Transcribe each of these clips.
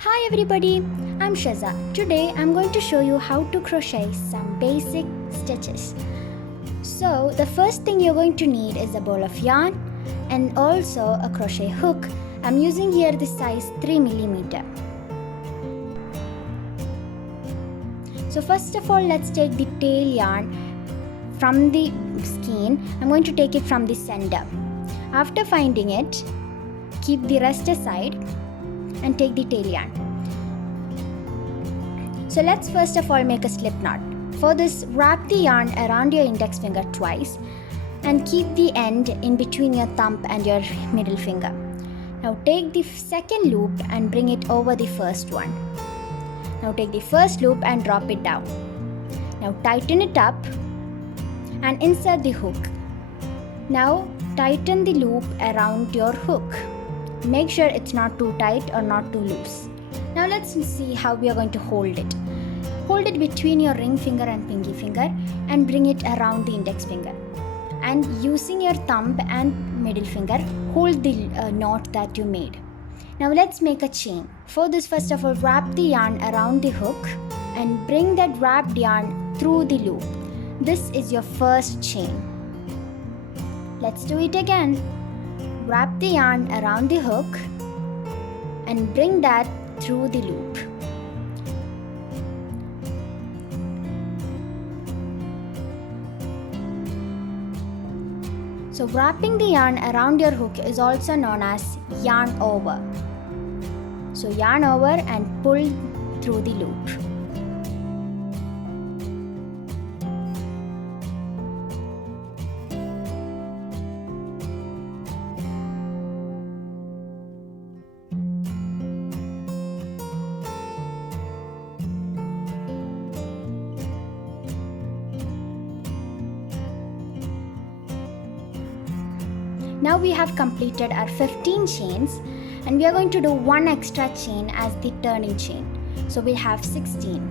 Hi everybody, I'm Shaza. Today I'm going to show you how to crochet some basic stitches. So the first thing you're going to need is a ball of yarn and also a crochet hook. I'm using here the size 3mm. So first of all, let's take the tail yarn from the skein. I'm going to take it from the center. After finding it, keep the rest aside and take the tail yarn. So let's first of all make a slip knot. For this, wrap the yarn around your index finger twice and keep the end in between your thumb and your middle finger. Now take the second loop and bring it over the first one. Now take the first loop and drop it down. Now tighten it up and insert the hook. Now tighten the loop around your hook. Make sure it's not too tight or not too loose. Now let's see how we are going to hold it. Hold it between your ring finger and pinky finger and bring it around the index finger. And using your thumb and middle finger, hold the knot that you made. Now let's make a chain. For this, first of all, wrap the yarn around the hook and bring that wrapped yarn through the loop. This is your first chain. Let's do it again. Wrap the yarn around the hook and bring that through the loop. So wrapping the yarn around your hook is also known as yarn over. So yarn over and pull through the loop. Now we have completed our 15 chains and we are going to do one extra chain as the turning chain. So we have 16.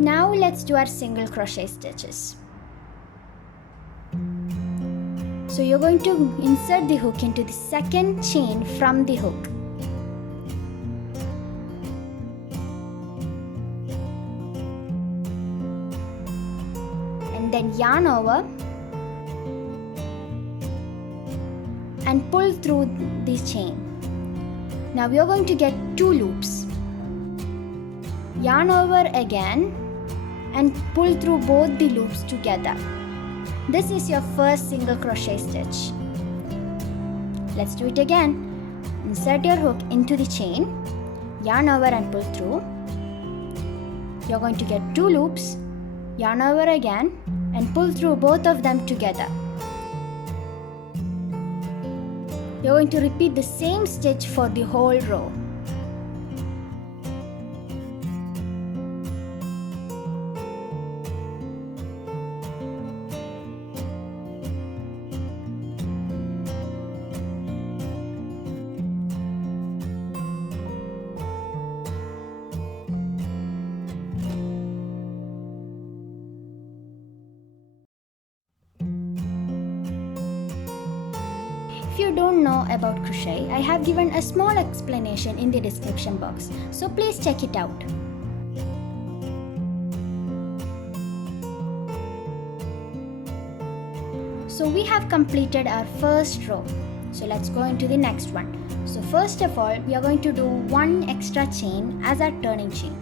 Now let's do our single crochet stitches. So you're going to insert the hook into the second chain from the hook. Then yarn over and pull through the chain. Now we are going to get 2 loops. Yarn over again and pull through both the loops together. This is your first single crochet stitch. Let's do it again. Insert your hook into the chain, yarn over and pull through. You're going to get 2 loops, yarn over again and pull through both of them together. You're going to repeat the same stitch for the whole row. If you don't know about crochet, I have given a small explanation in the description box, so please check it out. So we have completed our first row. So let's go into the next one. So first of all, we are going to do one extra chain as our turning chain.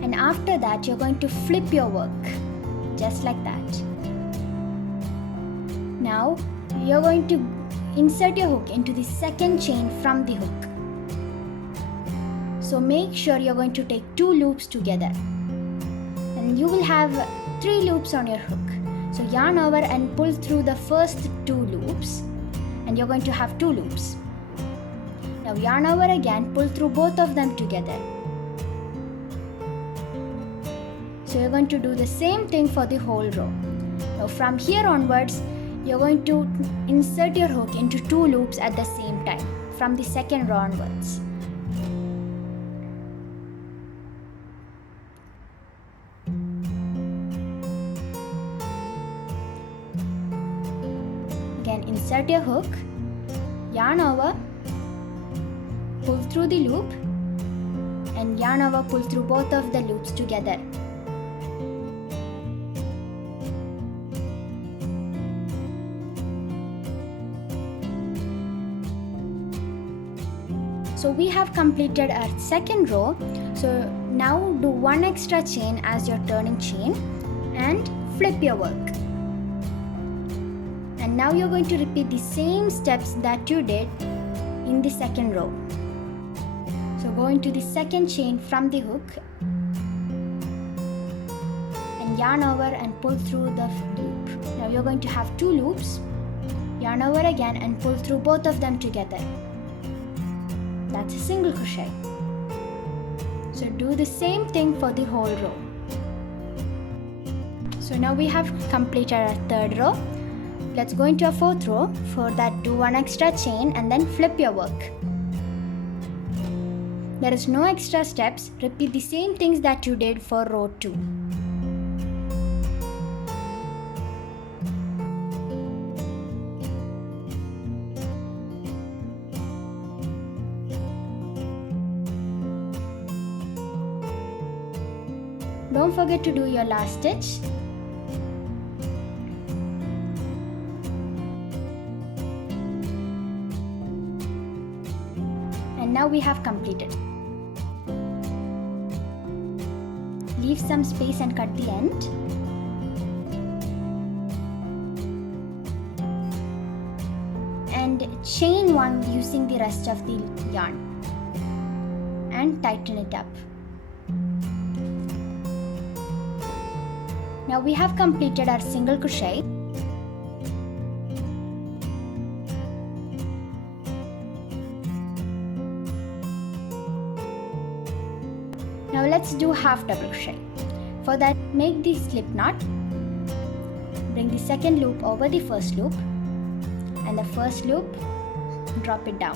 And after that, you're going to flip your work, just like that. Now, you're going to insert your hook into the second chain from the hook. So make sure you're going to take 2 loops together. And you will have 3 loops on your hook. So yarn over and pull through the first 2 loops. And you're going to have 2 loops. Now yarn over again, pull through both of them together. So you're going to do the same thing for the whole row. Now from here onwards, you're going to insert your hook into 2 loops at the same time from the second row onwards. then insert your hook, yarn over, pull through the loop, and yarn over, pull through both of the loops together. So we have completed our second row. So now do one extra chain as your turning chain and flip your work. And now you're going to repeat the same steps that you did in the second row. So go into the second chain from the hook and yarn over and pull through the loop. Now you're going to have 2 loops, yarn over again and pull through both of them together. That's a single crochet. So do the same thing for the whole row. So now we have completed our third row. Let's go into our fourth row. For that, do one extra chain and then flip your work. There is no extra steps. Repeat the same things that you did for row 2. Don't forget to do your last stitch. And now we have completed. Leave some space and cut the end. And chain one using the rest of the yarn and tighten it up. Now we have completed our single crochet. Now let's do half double crochet. For that, make the slip knot. Bring the second loop over the first loop and the first loop, drop it down.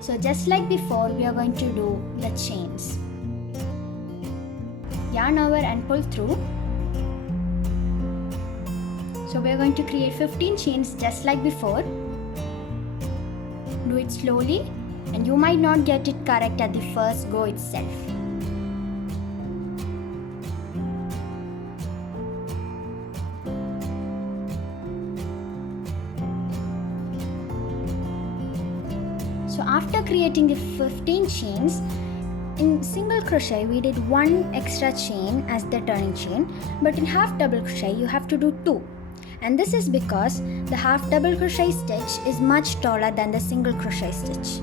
So just like before, we are going to do the chains. Yarn over and pull through. So we are going to create 15 chains just like before. Do it slowly and you might not get it correct at the first go itself. So after creating the 15 chains, in single crochet we did 1 extra chain as the turning chain, but in half double crochet you have to do 2. And this is because the half double crochet stitch is much taller than the single crochet stitch.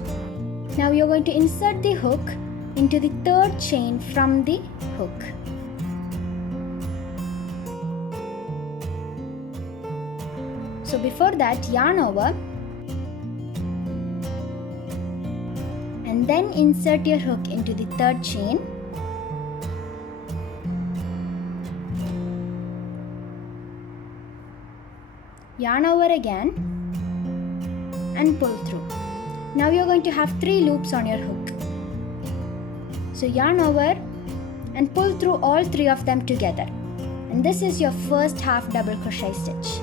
Now you're going to insert the hook into the third chain from the hook. So before that, yarn over and then insert your hook into the third chain. Yarn over again and pull through. Now you're going to have 3 loops on your hook. So yarn over and pull through all 3 of them together. And this is your first half double crochet stitch.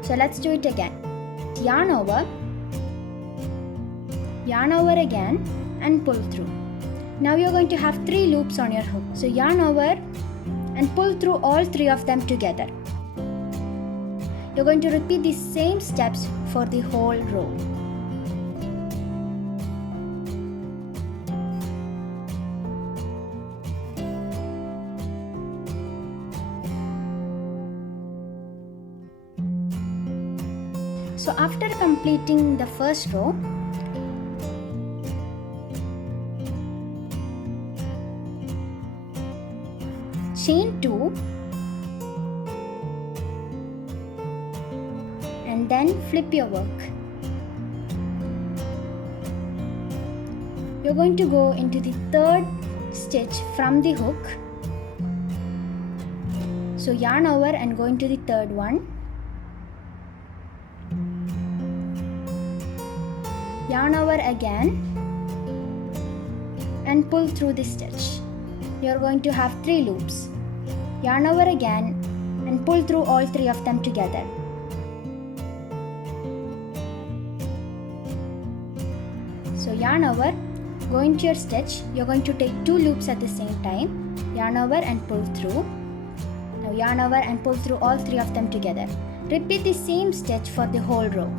So let's do it again. Yarn over again and pull through. Now you're going to have 3 loops on your hook. So yarn over and pull through all 3 of them together. You're going to repeat the same steps for the whole row. So after completing the first row, chain 2 and then flip your work. You're going to go into the third stitch from the hook. So yarn over and go into the third one. Yarn over again and pull through the stitch. You're going to have 3 loops. Yarn over again and pull through all 3 of them together. So yarn over, go into your stitch. You're going to take 2 loops at the same time. Yarn over and pull through. Now yarn over and pull through all 3 of them together. Repeat the same stitch for the whole row.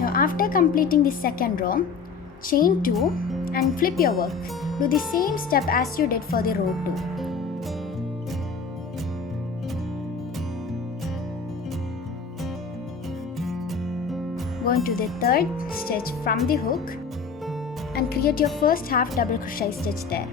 Now after completing the second row, chain 2 and flip your work. Do the same step as you did for the row 2. Go into the third stitch from the hook and create your first half double crochet stitch there.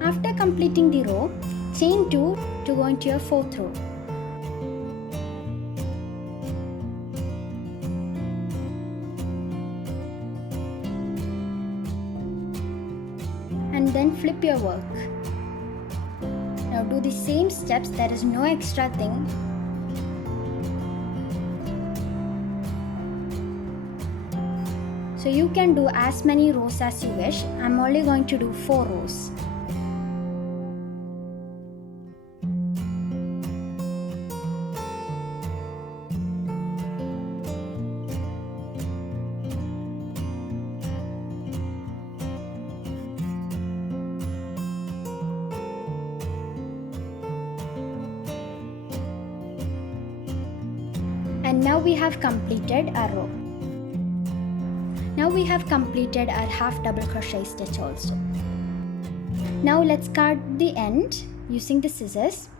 After completing the row, chain 2 to go into your 4th row. And then flip your work. Now do the same steps, there is no extra thing. So you can do as many rows as you wish. I'm only going to do 4 rows. And now we have completed our row. Now we have completed our half double crochet stitch also. Now let's cut the end using the scissors.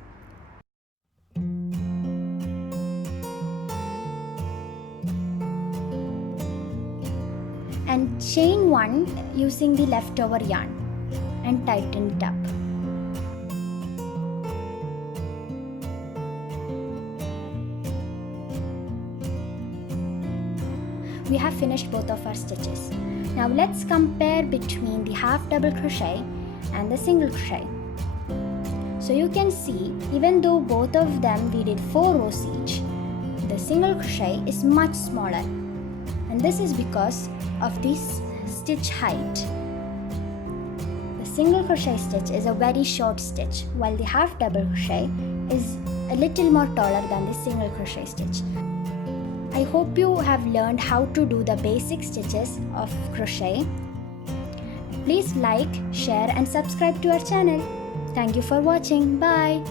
And chain 1 using the leftover yarn and tighten it up. We have finished both of our stitches. Now let's compare between the half double crochet and the single crochet. So you can see, even though both of them we did 4 rows each, the single crochet is much smaller, and this is because of this stitch height. The single crochet stitch is a very short stitch, while the half double crochet is a little more taller than the single crochet stitch. I hope you have learned how to do the basic stitches of crochet. Please like, share and subscribe to our channel. Thank you for watching. Bye.